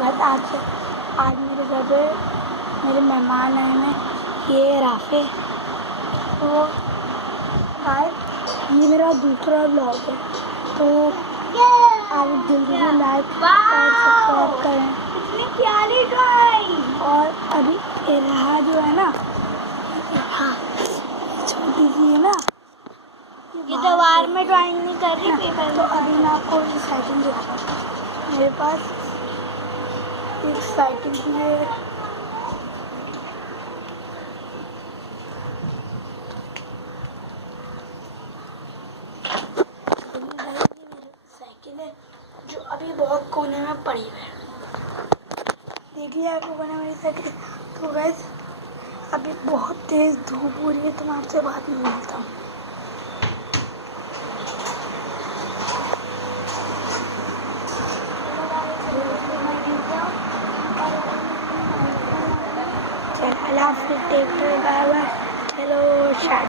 Guys आज मेरे घर पे मेरे मेहमान आए हैं, ये राफे। तो गाइस ये मेरा दूसरा ब्लॉग है, तो आप जल्दी से लाइक और सब्सक्राइब करें। इतनी प्यारी ड्राइंग। और अभी रहा जो है ना, हाँ छोटी सी है ना, ये दीवार में ड्राइंग नहीं कर रही, पेपर तो में। अभी मैं आपको एक्साइटिंग दिखाता हूँ। मेरे पास एक्साइटिंग भी है, साइकिल है जो अभी बहुत कोने में पड़ी है। देख लिया आपको कोने मेरी साइकिल। तो गाइस अभी बहुत तेज धूप हो रही है, तो मैं आपसे बात नहीं मिलता हूँ। चलो टेक बाय बाय। चलो